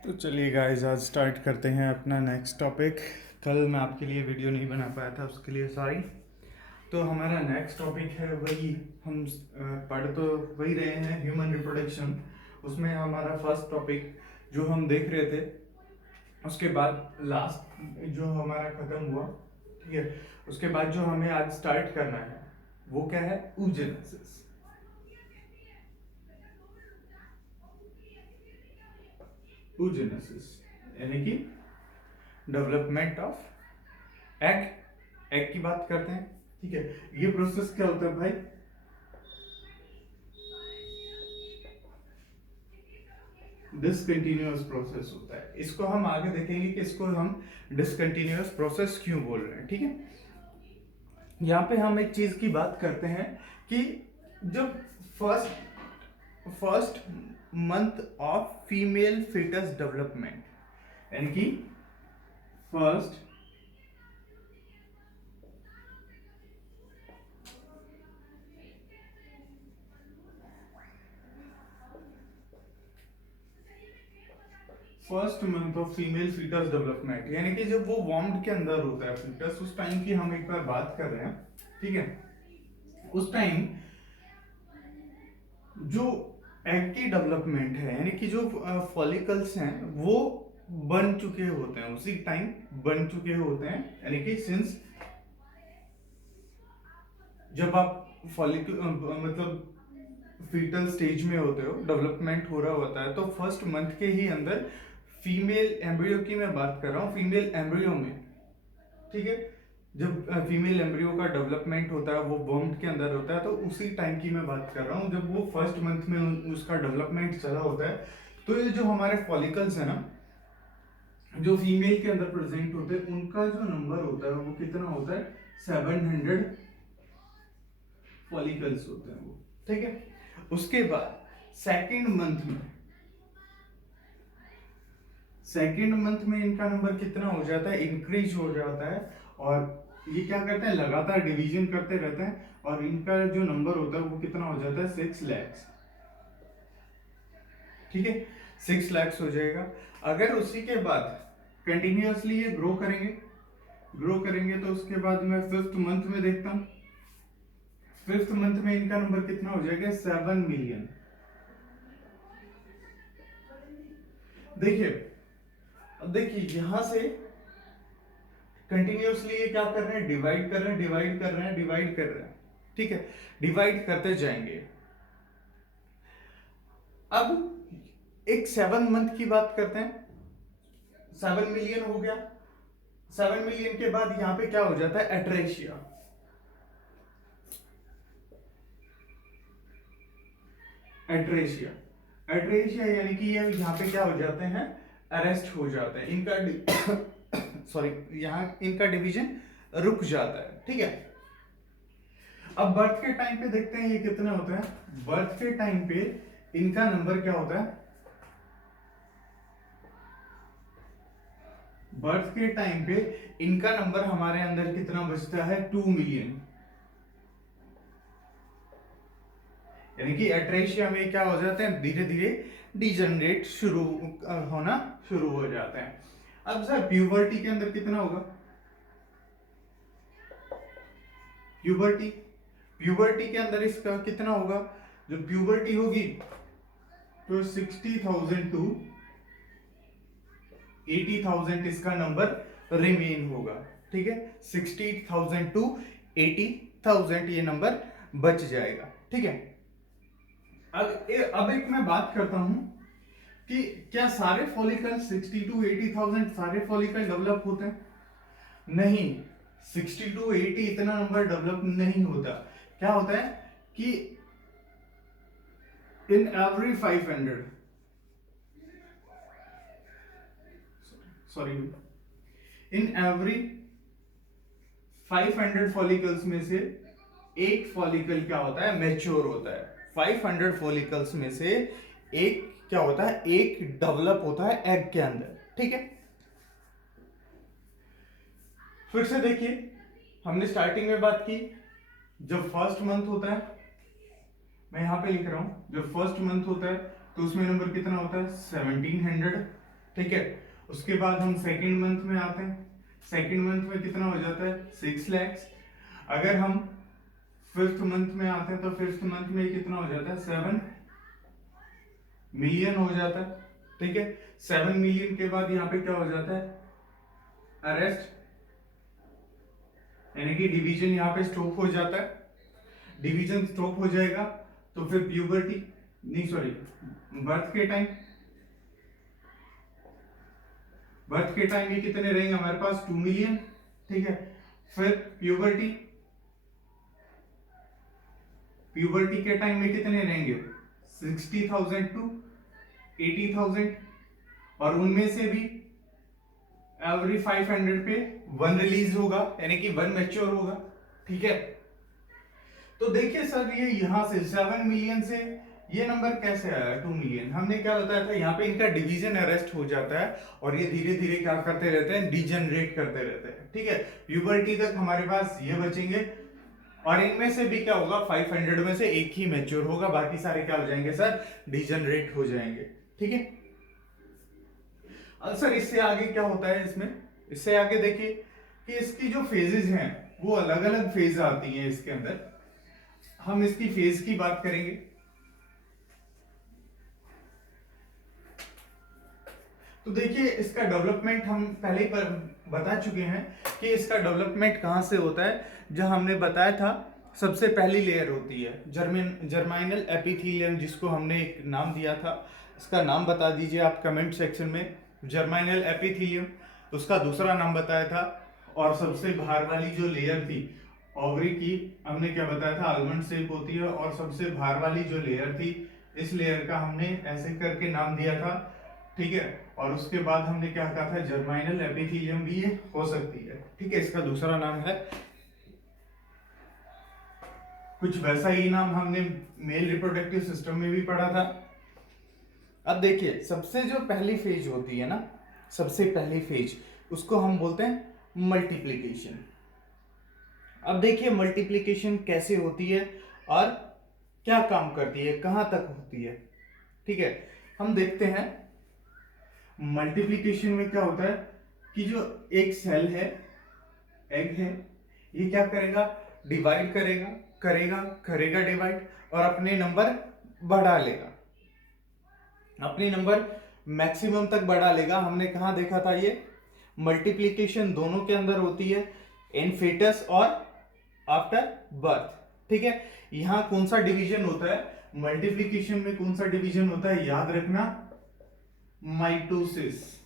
तो चलिए गाइस, आज स्टार्ट करते हैं अपना नेक्स्ट टॉपिक। कल मैं आपके लिए वीडियो नहीं बना पाया था, उसके लिए सॉरी। तो हमारा नेक्स्ट टॉपिक है वही, हम पढ़ तो वही रहे हैं, ह्यूमन रिप्रोडक्शन। उसमें हमारा फर्स्ट टॉपिक जो हम देख रहे थे, उसके बाद लास्ट जो हमारा खत्म हुआ, ठीक है। उसके बाद जो हमें आज स्टार्ट करना है वो क्या है? ऊजेनेसिस। ऊजेनेसिस यानी कि डेवलपमेंट ऑफ एग। एग की बात करते हैं, ठीक है। ये प्रोसेस क्या होता है भाई? डिसकंटिन्यूअस प्रोसेस होता है। इसको हम आगे देखेंगे कि इसको हम डिसकंटिन्यूअस प्रोसेस क्यों बोल रहे हैं, ठीक है। यहाँ पे हम एक चीज की बात करते हैं कि जब first first month of female fetus development, यानी कि first first month of female fetus development, यानी कि जब वो वॉर्म के अंदर होता है फीटस, उस टाइम की हम एक बार बात कर रहे हैं, ठीक है। उस टाइम जो एग की डेवलपमेंट है, यानी कि जो फॉलिकल्स हैं वो बन चुके होते हैं, उसी टाइम बन चुके होते हैं। यानी कि सिंस जब आप फॉलिकल मतलब फीटल स्टेज में होते हो, डेवलपमेंट हो रहा होता है, तो फर्स्ट मंथ के ही अंदर फीमेल एम्ब्रियो की मैं बात कर रहा हूँ, फीमेल एम्ब्रियो में, ठीक है। जब फीमेल एम्ब्रियो का डेवलपमेंट होता है वो वर्म के अंदर होता है, तो उसी टाइम की मैं बात कर रहा हूँ जब वो फर्स्ट मंथ में उसका डेवलपमेंट चला होता है। तो ये जो हमारे फॉलिकल्स है ना, जो फीमेल के अंदर प्रेजेंट होते हैं, उनका जो नंबर होता है वो कितना होता है? 700 फॉलिकल्स होते हैं वो, ठीक है। उसके बाद सेकेंड मंथ में सेकेंड मंथ में इनका नंबर कितना हो जाता है? इंक्रीज हो जाता है। और ये क्या करते हैं? लगातार डिवीजन करते रहते हैं, और इनका जो नंबर होता है वो कितना हो जाता है? 6 lakhs, ठीक है। 6 lakhs हो जाएगा। अगर उसी के बाद कंटिन्यूअसली ये ग्रो करेंगे तो उसके बाद मैं फिफ्थ मंथ में देखता हूँ। फिफ्थ मंथ में इनका नंबर कितना हो जाएगा? 7 million। देखिए, अब देखिए यहां से कंटिन्यूअसली ये क्या कर रहे हैं? डिवाइड कर रहे हैं, डिवाइड कर रहे हैं, डिवाइड कर रहे हैं, ठीक है। डिवाइड करते जाएंगे। अब एक 7 मंथ की बात करते हैं। 7 मिलियन हो गया। 7 मिलियन के बाद यहां पे क्या हो जाता है? एट्रेशिया। एट्रेशिया एट्रेशिया यानी कि ये यहाँ पे क्या हो जाते हैं? अरेस्ट हो जाते हैं इनका सॉरी, यहाँ इनका डिवीजन रुक जाता है, ठीक है। अब बर्थ के टाइम पे देखते हैं ये कितना होता है। बर्थ के टाइम पे इनका नंबर क्या होता है? बर्थ के टाइम पे इनका नंबर हमारे अंदर कितना बचता है? 2 मिलियन। यानी कि एट्रेशिया में क्या हो जाते हैं? धीरे धीरे डिजनरेट होना शुरू हो जाते हैं। अब सर प्यूबर्टी के अंदर कितना होगा? प्यूबर्टी प्यूबर्टी के अंदर इसका कितना होगा? जो प्यूबर्टी होगी तो 60,000 टू 80,000 इसका नंबर रिमेन होगा, ठीक है। 60,000 टू 80,000 ये नंबर बच जाएगा, ठीक है। अब एक मैं बात करता हूं कि क्या सारे फॉलिकल 60 टू 80,000 सारे फॉलिकल डेवलप होते हैं? नहीं, 60 टू 80 इतना नंबर डेवलप नहीं होता। क्या होता है कि in every 500 sorry in every 500 follicles में से एक फॉलिकल क्या होता है? मैच्योर होता है। 500 फॉलिकल्स में से एक क्या होता है? एक डेवलप होता है एग के अंदर, ठीक है। फिर से देखिए, हमने स्टार्टिंग में बात की, जब फर्स्ट मंथ होता है, मैं यहां पे लिख रहा हूं, जब फर्स्ट मंथ होता है तो उसमें नंबर कितना होता है? 1700। ठीक है। उसके बाद हम सेकंड मंथ में आते हैं। सेकंड मंथ में कितना हो जाता है 6 lakhs। अगर हम फिफ्थ मंथ में आते हैं तो फिफ्थ मंथ में कितना हो जाता है 7 मिलियन हो जाता है। ठीक है। 7 मिलियन के बाद यहाँ पे क्या हो जाता है अरेस्ट, यानी कि डिवीजन यहाँ पे स्टॉप हो जाता है। डिवीजन स्टॉप हो जाएगा तो फिर प्यूबर्टी नहीं सॉरी बर्थ के टाइम ये कितने रहेंगे हमारे पास 2 मिलियन। ठीक है। फिर प्यूबर्टी, प्यूबर्टी के टाइम में कितने रहेंगे 60,000 टू 80,000, और उनमें से भी एवरी 500 पे वन रिलीज होगा, यानी कि वन मैच्योर होगा। ठीक है। तो देखिए सर ये यहां से 7 मिलियन से ये नंबर कैसे आया 2 मिलियन। हमने क्या बताया था यहाँ पे इनका डिवीजन अरेस्ट हो जाता है और ये धीरे धीरे क्या करते रहते हैं डिजनरेट करते रहते हैं। ठीक है। प्यूबर्टी तक हमारे पास ये बचेंगे और इनमें से भी क्या होगा 500 में से एक ही मैच्योर होगा, बाकी सारे क्या हो जाएंगे सर डिजनरेट हो जाएंगे। ठीक है। सर इससे आगे क्या होता है इसमें, इससे आगे देखिए कि इसकी जो फेजेस हैं वो अलग अलग फेज आती हैं इसके अंदर। हम इसकी फेज की बात करेंगे। तो देखिए इसका डेवलपमेंट हम पहले ही बता चुके हैं कि इसका डेवलपमेंट कहां से होता है। जहां हमने बताया था सबसे पहली लेयर होती है जर्माइनल एपिथेलियम, जिसको हमने एक नाम दिया था। इसका नाम बता दीजिए आप कमेंट सेक्शन में। जर्माइनल एपिथेलियम उसका दूसरा नाम बताया था। और सबसे बाहर वाली जो लेयर थी ओवरी की, हमने क्या बताया था आलमंड शेप होती है, और सबसे बाहर वाली जो लेयर थी इस लेयर का हमने ऐसे करके नाम दिया था। ठीक है। और उसके बाद हमने क्या कहा था जर्माइनल एपिथेलियम भी ये हो सकती है। ठीक है। इसका दूसरा नाम है, कुछ वैसा ही नाम हमने मेल रिप्रोडक्टिव सिस्टम में भी पढ़ा था। अब देखिए सबसे जो पहली फेज होती है ना, सबसे पहली फेज उसको हम बोलते हैं मल्टीप्लिकेशन। अब देखिए मल्टीप्लिकेशन कैसे होती है और क्या काम करती है, कहां तक होती है। ठीक है। हम देखते हैं मल्टीप्लिकेशन में क्या होता है कि जो एक सेल है एग है ये क्या करेगा डिवाइड करेगा करेगा करेगा डिवाइड और अपने नंबर बढ़ा लेगा, अपने नंबर मैक्सिमम तक बढ़ा लेगा। हमने कहा देखा था ये मल्टीप्लिकेशन दोनों के अंदर होती है, इन फेटस और आफ्टर बर्थ। ठीक है। यहां कौन सा डिवीजन होता है मल्टीप्लिकेशन में, कौन सा डिवीजन होता है याद रखना माइटोसिस।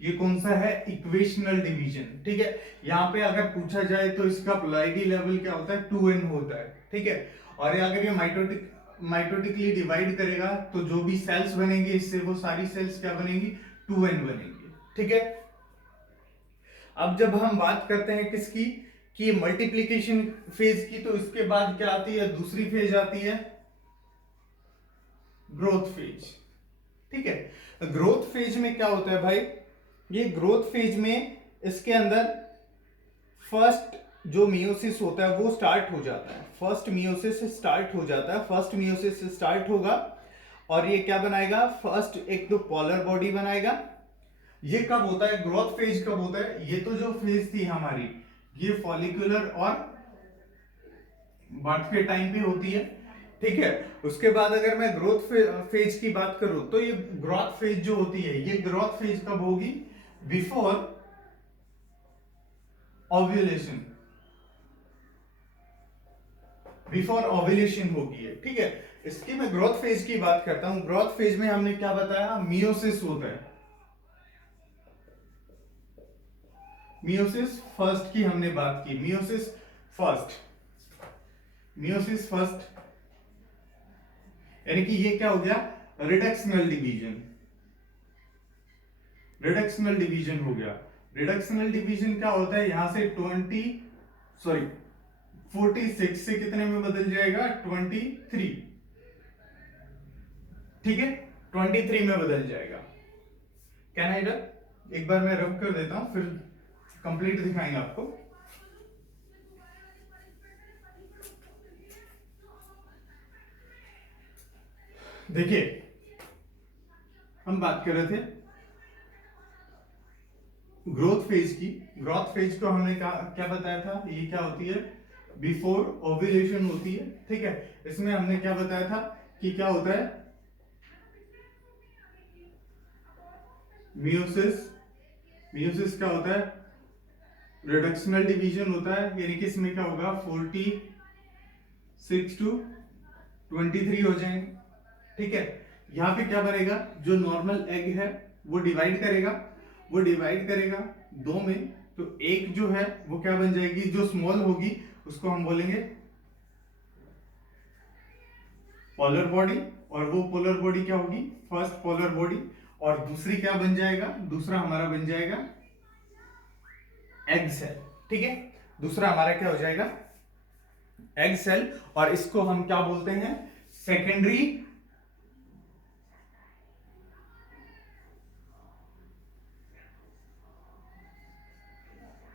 ये कौन सा है इक्वेशनल डिवीजन। ठीक है। यहां पे अगर पूछा जाए तो इसका पोलैरिटी लेवल क्या होता है 2n होता है। ठीक है। और अगर ये माइटोटिकली डिवाइड करेगा तो जो भी सेल्स बनेंगे इससे वो सारी सेल्स क्या बनेंगी 2n बनेंगी। ठीक है। अब जब हम बात करते हैं किसकी कि मल्टीप्लिकेशन फेज की, तो इसके बाद क्या आती है दूसरी फेज आती है ग्रोथ फेज। ठीक है। ग्रोथ फेज में क्या होता है भाई, ये ग्रोथ फेज में इसके अंदर फर्स्ट जो मियोसिस होता है वो स्टार्ट हो जाता है, फर्स्ट मियोसिस स्टार्ट हो जाता है, फर्स्ट मियोसिस स्टार्ट होगा और ये क्या बनाएगा फर्स्ट एक तो पोलर बॉडी बनाएगा। ये कब होता है ग्रोथ फेज कब होता है, ये तो जो फेज थी हमारी ये फॉलिकुलर और बर्थ के टाइम पे होती है। ठीक है। उसके बाद अगर मैं ग्रोथ फेज की बात करूं तो ये ग्रोथ फेज जो होती है ये ग्रोथ फेज कब होगी बिफोर ओव्यूलेशन, बिफोर ओव्यूलेशन होगी है। ठीक है। इसकी मैं ग्रोथ फेज की बात करता हूं। ग्रोथ फेज में हमने क्या बताया मियोसिस होता है, मियोसिस फर्स्ट की हमने बात की, मियोसिस फर्स्ट, मियोसिस फर्स्ट यानी कि ये क्या हो गया रिडक्शनल डिवीजन, रिडक्शनल डिवीजन हो गया। रिडक्शनल डिवीजन क्या होता है यहां से 46 से कितने में बदल जाएगा 23। ठीक है 23 में बदल जाएगा। कैन आई डन, एक बार मैं रब कर देता हूं फिर कंप्लीट दिखाएंगे आपको। देखिए हम बात कर रहे थे ग्रोथ फेज की। ग्रोथ फेज को हमने क्या बताया था, ये क्या होती है, बिफोर ओव्यूलेशन होती है, ठीक है। इसमें हमने क्या बताया था कि क्या होता है, मियोसिस। मियोसिस क्या होता है, रिडक्शनल डिवीजन होता है, यानी कि इसमें क्या होगा 46 to 23 हो जाएंगे, ठीक है। यहाँ पे क्या बनेगा, जो नॉर्मल एग है वो डिवाइड करेगा, वो डिवाइड करेगा दो में, तो एक जो है वो क्या बन जाएगी, जो स्मॉल होगी उसको हम बोलेंगे पोलर बॉडी, और वो पोलर बॉडी क्या होगी, फर्स्ट पोलर बॉडी। और दूसरी क्या बन जाएगा, दूसरा हमारा बन जाएगा एग सेल, ठीक है। दूसरा हमारा क्या हो जाएगा, एग सेल, और इसको हम क्या बोलते हैं, सेकेंडरी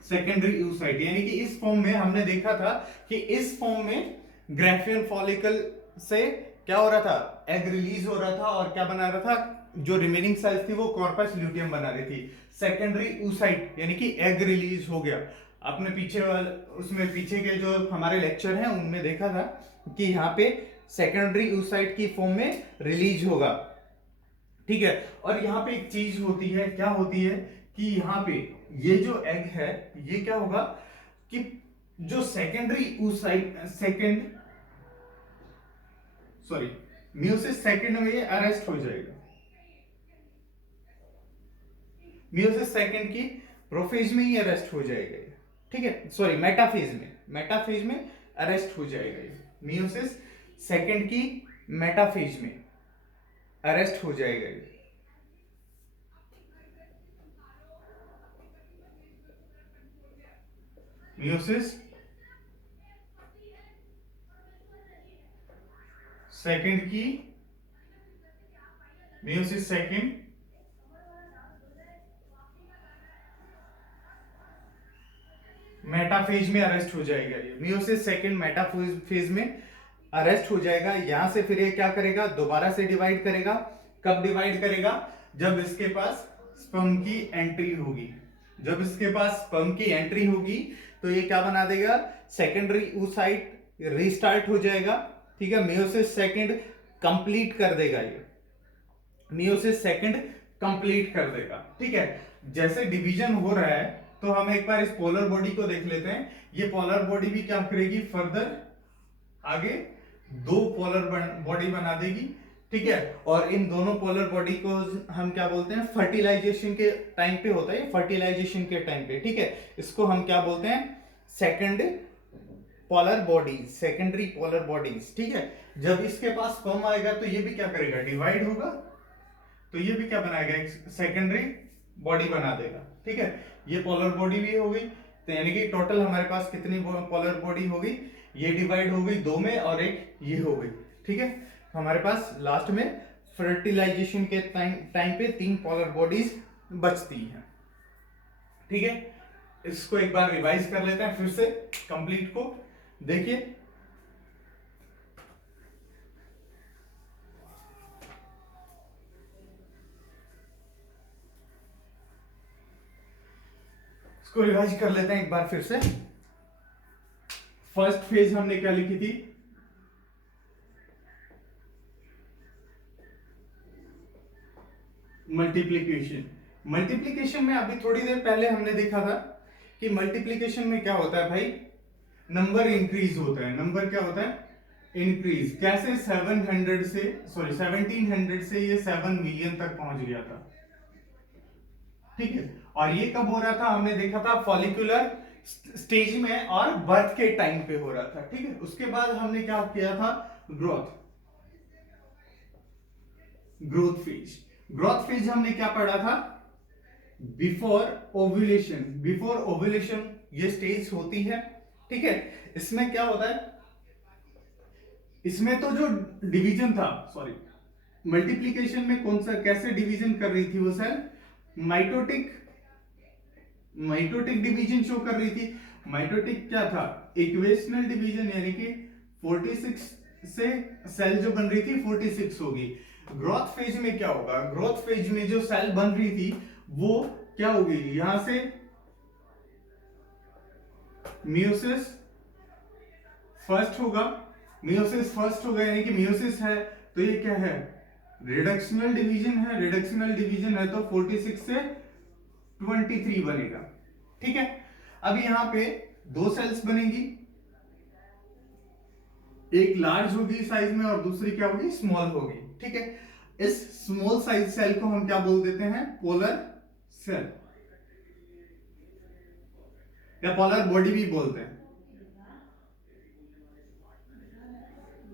सेकेंडरी oocyte। यानी कि इस फॉर्म में हमने देखा था कि इस फॉर्म में ग्राफियन फॉलिकल से क्या हो रहा था, एग रिलीज हो रहा था, और क्या बना रहा था, जो रिमेनिंग सेल्स थी वो कॉर्पस ल्यूटियम बना रही थी। सेकेंडरी oocyte यानी कि एग रिलीज हो गया। आपने पीछे वाले उसमें पीछे के जो हमारे लेक्चर हैं उनमें देखा था कि यहाँ पे सेकेंडरी oocyte की फॉर्म में रिलीज होगा, ठीक है। और यहाँ पे एक चीज होती है, क्या होती है कि यहाँ पे ये जो एग है ये क्या होगा कि जो secondary oocyte second sorry meiosis second में ये अरेस्ट हो जाएगा, मियोसिस सेकेंड की प्रोफेज में ही अरेस्ट हो जाएगा ये, ठीक है। सॉरी मेटाफेज में अरेस्ट हो जाएगा ये, मियोसिस सेकेंड की मेटाफेज में अरेस्ट हो जाएगा ये। मियोसिस सेकेंड की मियोसिस सेकेंड मेटाफेज में अरेस्ट हो जाएगा ये, मियोसिस सेकेंड मेटाफेज में अरेस्ट हो जाएगा। यहां से फिर ये क्या करेगा, दोबारा से डिवाइड करेगा। कब डिवाइड करेगा, जब इसके पास स्पर्म की एंट्री होगी। जब इसके पास स्पर्म की एंट्री होगी तो ये क्या बना देगा, सेकेंडरी oocyte रीस्टार्ट हो जाएगा, ठीक है। मियोसिस सेकेंड कंप्लीट कर देगा ये, मियोसिस सेकेंड कंप्लीट कर देगा, ठीक है। जैसे डिवीजन हो रहा है तो हम एक बार इस पोलर बॉडी को देख लेते हैं। ये पोलर बॉडी भी क्या करेगी, फर्दर आगे दो पोलर बॉडी बना देगी, ठीक है। और इन दोनों पोलर बॉडी को हम क्या बोलते हैं, फर्टिलाइजेशन के टाइम पे होता है, फर्टिलाइजेशन के टाइम पे, ठीक है। इसको हम क्या बोलते हैं, second polar bodies, secondary polar bodies, ठीक है। जब इसके पास स्पर्म आएगा तो ये भी क्या करेगा, डिवाइड होगा, तो ये भी क्या बनाएगा, एक सेकेंडरी बॉडी बना देगा, ठीक है। ये पोलर बॉडी भी हो गई, तो यानी कि टोटल हमारे पास कितनी पोलर बॉडी हो गई, ये डिवाइड हो गई दो में और एक ये हो गई, ठीक है। हमारे पास लास्ट में फर्टिलाइजेशन के टाइम पे तीन पोलर बॉडीज बचती हैं, ठीक है। इसको एक बार रिवाइज कर लेते हैं फिर से कंप्लीट को, देखिए। इसको रिवाइज कर लेते हैं एक बार फिर से। फर्स्ट फेज हमने क्या लिखी थी, मल्टीप्लीकेशन। मल्टीप्लीकेशन में अभी थोड़ी देर पहले हमने देखा था कि मल्टीप्लीकेशन में क्या होता है भाई, नंबर इंक्रीज होता है। नंबर क्या होता है, इंक्रीज। कैसे, 700 से सॉरी 1700 से ये 7 मिलियन तक पहुंच गया था, ठीक है। और ये कब हो रहा था, हमने देखा था फॉलिकुलर स्टेज में और बर्थ के टाइम पे हो रहा था, ठीक है। उसके बाद हमने क्या किया था, ग्रोथ फेज। ग्रोथ फेज हमने क्या पढ़ा था, बिफोर ओव्यूलेशन। बिफोर ओव्यूलेशन ये स्टेज होती है, ठीक है। इसमें क्या होता है, इसमें तो जो डिवीजन था, सॉरी मल्टीप्लीकेशन में कौन सा कैसे डिवीजन कर रही थी वो cell, mitotic mitotic division show कर रही थी। माइटोटिक क्या था, इक्वेशनल डिवीजन, यानी कि 46 से सेल जो बन रही थी 46 होगी। ग्रोथ फेज में क्या होगा, ग्रोथ फेज में जो सेल बन रही थी वो क्या होगी, यहां से मियोसिस फर्स्ट होगा, मियोसिस फर्स्ट होगा यानी कि मियोसिस है तो ये क्या है, रिडक्शनल डिवीजन है, रिडक्शनल डिवीजन है तो 46 से 23 बनेगा। ठीक है, अब यहां पे दो सेल्स बनेगी, एक लार्ज होगी साइज में और दूसरी क्या होगी, स्मॉल होगी। ठीक है, इस स्मॉल साइज सेल को हम क्या बोल देते हैं, पोलर सेल या पोलर बॉडी भी बोलते हैं,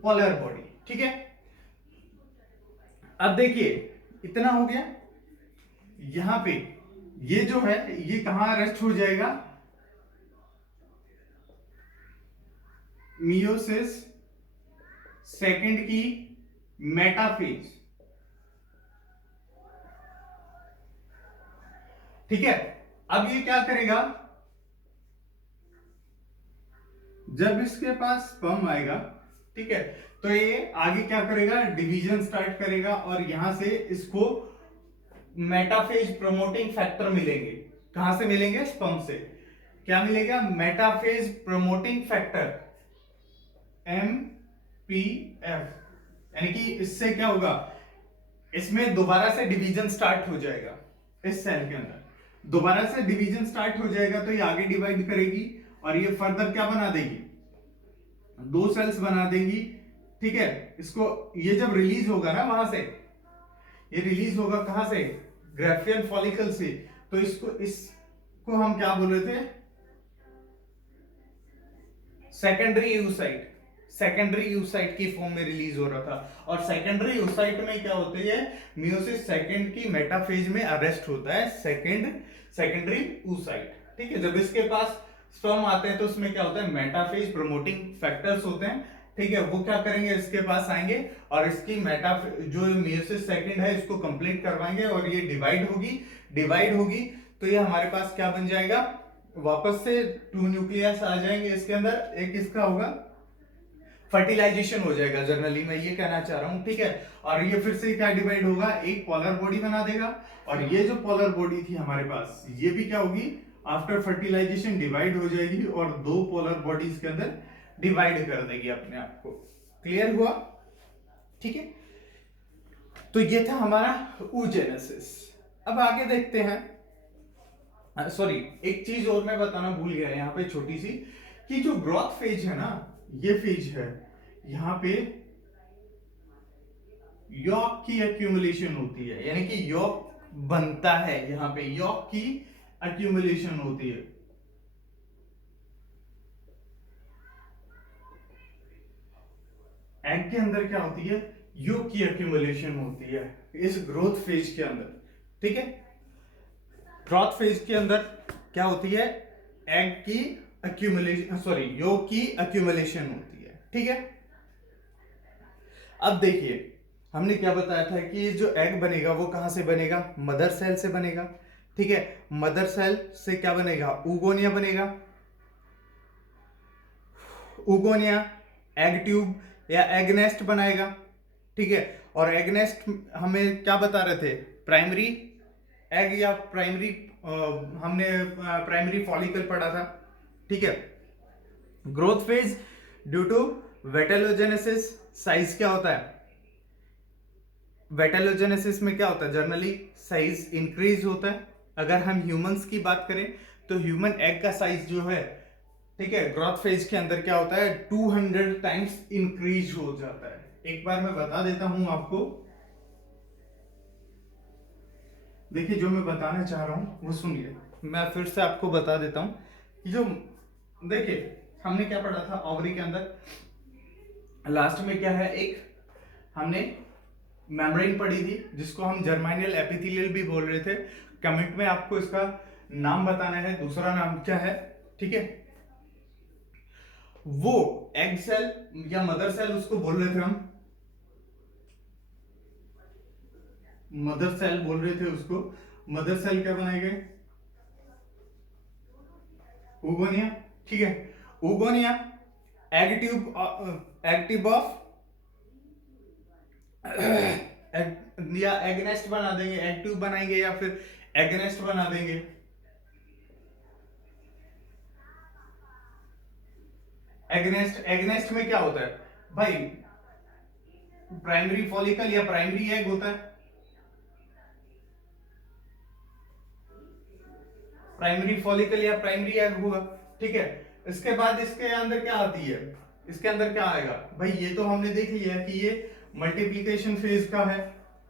पोलर बॉडी। ठीक है, अब देखिए इतना हो गया, यहां पे ये जो है ये कहां रेस्ट हो जाएगा, मियोसिस सेकंड की मेटाफेज। ठीक है, अब ये क्या करेगा, जब इसके पास स्पर्म आएगा, ठीक है, तो ये आगे क्या करेगा, डिवीजन स्टार्ट करेगा और यहां से इसको मेटाफेज प्रमोटिंग फैक्टर मिलेंगे। कहां से मिलेंगे, स्पर्म से। क्या मिलेगा, मेटाफेज प्रमोटिंग फैक्टर MPF, यानी कि इससे क्या होगा, इसमें दोबारा से डिवीजन स्टार्ट हो जाएगा, इस सेल के अंदर दोबारा से डिवीजन स्टार्ट हो जाएगा तो ये आगे डिवाइड करेगी और ये फर्दर क्या बना देगी, दो सेल्स बना देगी। ठीक है, इसको ये जब रिलीज होगा ना वहां से, ये रिलीज होगा कहां से, ग्राफियन फॉलिकल से, तो इसको हम क्या बोल रहे थे, सेकेंडरी यूसाइट, सेकेंडरी यूसाइट की फॉर्म में रिलीज हो रहा था। और सेकेंडरी यूसाइट में क्या होती है, मियोसिस सेकंड की मेटाफेज में अरेस्ट होता है सेकेंडरी यूसाइट। ठीक है, जब इसके पास स्पर्म आते हैं तो उसमें क्या होता है, मेटाफेज प्रमोटिंग फैक्टर्स होते हैं। ठीक है, वो क्या करेंगे, इसके पास आएंगे और इसकी जो मियोसिस सेकंड है इसको कंप्लीट करवाएंगे और ये डिवाइड होगी तो ये हमारे पास क्या बन जाएगा, वापस से 2 न्यूक्लियस आ जाएंगे इसके अंदर, एक इसका होगा फर्टिलाइजेशन हो जाएगा, जनरली मैं ये कहना चाह रहा हूं। ठीक है, और ये फिर से क्या डिवाइड होगा, एक पोलर बॉडी बना देगा और ये जो पोलर बॉडी थी हमारे पास ये भी क्या होगी, आफ्टर फर्टिलाइजेशन डिवाइड हो जाएगी और दो पोलर बॉडीज के अंदर डिवाइड कर देगी अपने आप को। क्लियर हुआ? ठीक है, तो ये था हमारा oogenesis। अब आगे देखते हैं, सॉरी एक चीज और मैं बताना भूल गया यहाँ पे छोटी सी, कि जो ग्रोथ फेज है ना, ये फेज है, यहां पे यॉक की एक्यूमुलेशन होती है, यानी कि यॉक बनता है, यहां पे यॉक की एक्यूमुलेशन होती है। एग के अंदर क्या होती है, यॉक की एक्यूमुलेशन होती है इस ग्रोथ फेज के अंदर। ठीक है, ग्रोथ फेज के अंदर क्या होती है, एग की एक्यूमुलेशन, सॉरी यॉक की एक्यूमुलेशन होती है। ठीक है, अब देखिए हमने क्या बताया था कि ये जो एग बनेगा वो कहां से बनेगा, मदर सेल से बनेगा। ठीक है, मदर सेल से क्या बनेगा, ऊगोनिया बनेगा, ऊगोनिया एग ट्यूब या एग नेस्ट बनाएगा। ठीक है, और एग नेस्ट हमें क्या बता रहे थे, प्राइमरी एग या प्राइमरी, हमने प्राइमरी फॉलिकल पढ़ा था। ठीक है, growth phase due to vitellogenesis, size क्या होता है, वेटेलोजेनेसिस में क्या होता है, जनरली साइज इंक्रीज होता है। अगर हम ह्यूमंस की बात करें तो ह्यूमन एग का साइज जो है, ठीक है, ग्रोथ फेज के अंदर क्या होता है, 200 टाइम्स इंक्रीज हो जाता है। एक बार मैं बता देता हूं आपको, देखिए जो मैं बताना चाह रहा हूं वो सुनिए, मैं फिर से आपको बता देता हूं कि जो, देखिए हमने क्या पढ़ा था ओवरी के अंदर, लास्ट में क्या है, एक हमने मेम्ब्रेन पढ़ी थी जिसको हम जर्मानियल एपिथेलियल भी बोल रहे थे। कमेंट में आपको इसका नाम बताना है, दूसरा नाम क्या है। ठीक है, वो एग सेल या मदर सेल उसको बोल रहे थे हम, मदर सेल बोल रहे थे उसको। मदर सेल क्या बनाए गए, ऊगोनिया। ठीक है, ऊगोनिया एग ट्यूब ऑफ या एग नेस्ट बना देंगे, एग ट्यूब बनाएंगे या फिर एग नेस्ट बना देंगे। एग नेस्ट में क्या होता है भाई, प्राइमरी फॉलिकल या प्राइमरी एग होता है, प्राइमरी फॉलिकल या प्राइमरी एग होगा, ठीक है। इसके बाद इसके अंदर क्या आती है, इसके अंदर क्या आएगा भाई, ये तो हमने देख लिया कि ये मल्टीप्लिकेशन फेज का है,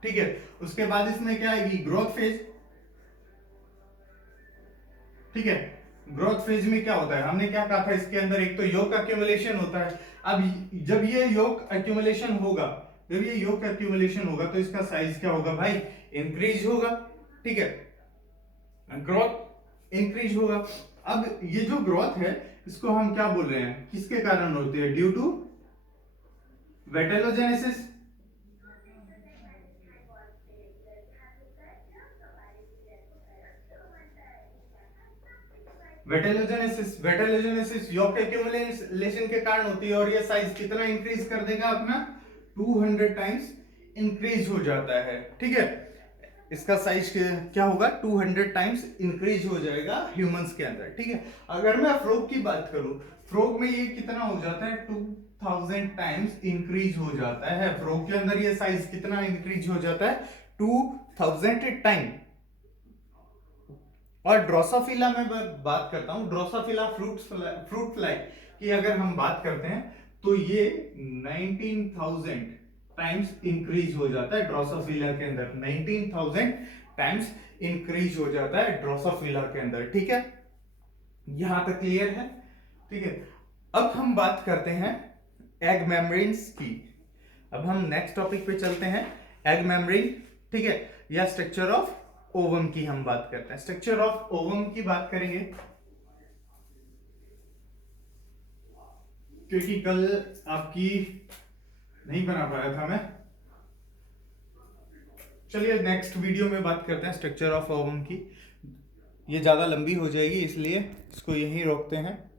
ठीक है। उसके बाद इसमें क्या आएगी, ग्रोथ फेज, ठीक है। ग्रोथ फेज में क्या होता है, हमने क्या कहा था, इसके अंदर एक तो योग एक्यूमुलेशन होता है। अब जब ये योग एक्यूमुलेशन होगा, जब ये योग एक्यूमुलेशन होगा तो इसका साइज क्या होगा भाई, इंक्रीज होगा, ठीक है, ग्रोथ इंक्रीज होगा। अब ये जो ग्रोथ है इसको हम क्या बोल रहे हैं, किसके कारण होती है, ड्यू टू वेटेलोजेनेसिस, वेटेलोजेनेसिस योग एक्यूमुलेशन के कारण होती है, और ये साइज कितना इंक्रीज कर देगा अपना, 200 टाइम्स इंक्रीज हो जाता है, ठीक है। इसका साइज क्या होगा, 200 टाइम्स इंक्रीज हो जाएगा ह्यूमंस के अंदर, ठीक है। अगर मैं फ्रॉग की बात करूं, फ्रॉग में ये कितना हो जाता है, 2000 टाइम्स इंक्रीज हो जाता है। फ्रॉग के अंदर ये साइज कितना इंक्रीज हो जाता है, 2000 टाइम। और ड्रोसोफिला में बात करता हूं, ड्रोसोफिला फ्रूट फ्लाई की अगर हम बात करते हैं तो ये 19,000 टाइम्स इंक्रीज हो जाता है ड्रोसोफिला के अंदर, 19,000 टाइम्स इंक्रीज हो जाता है ड्रोसोफिला के अंदर, ठीक है। यहां तक क्लियर है, ठीक है। अब हम बात करते हैं एग मेम्ब्रेन्स की। अब हम नेक्स्ट टॉपिक पे चलते हैं, एग मेम्ब्रेन, ठीक है, या स्ट्रक्चर ऑफ ओवम की हम बात करते हैं। स्ट्रक्चर ऑफ ओवम की बात करेंगे, क्योंकि कल आपकी नहीं बना पाया था मैं। चलिए नेक्स्ट वीडियो में बात करते हैं स्ट्रक्चर ऑफ ओवम की, ये ज्यादा लंबी हो जाएगी इसलिए इसको यहीं रोकते हैं।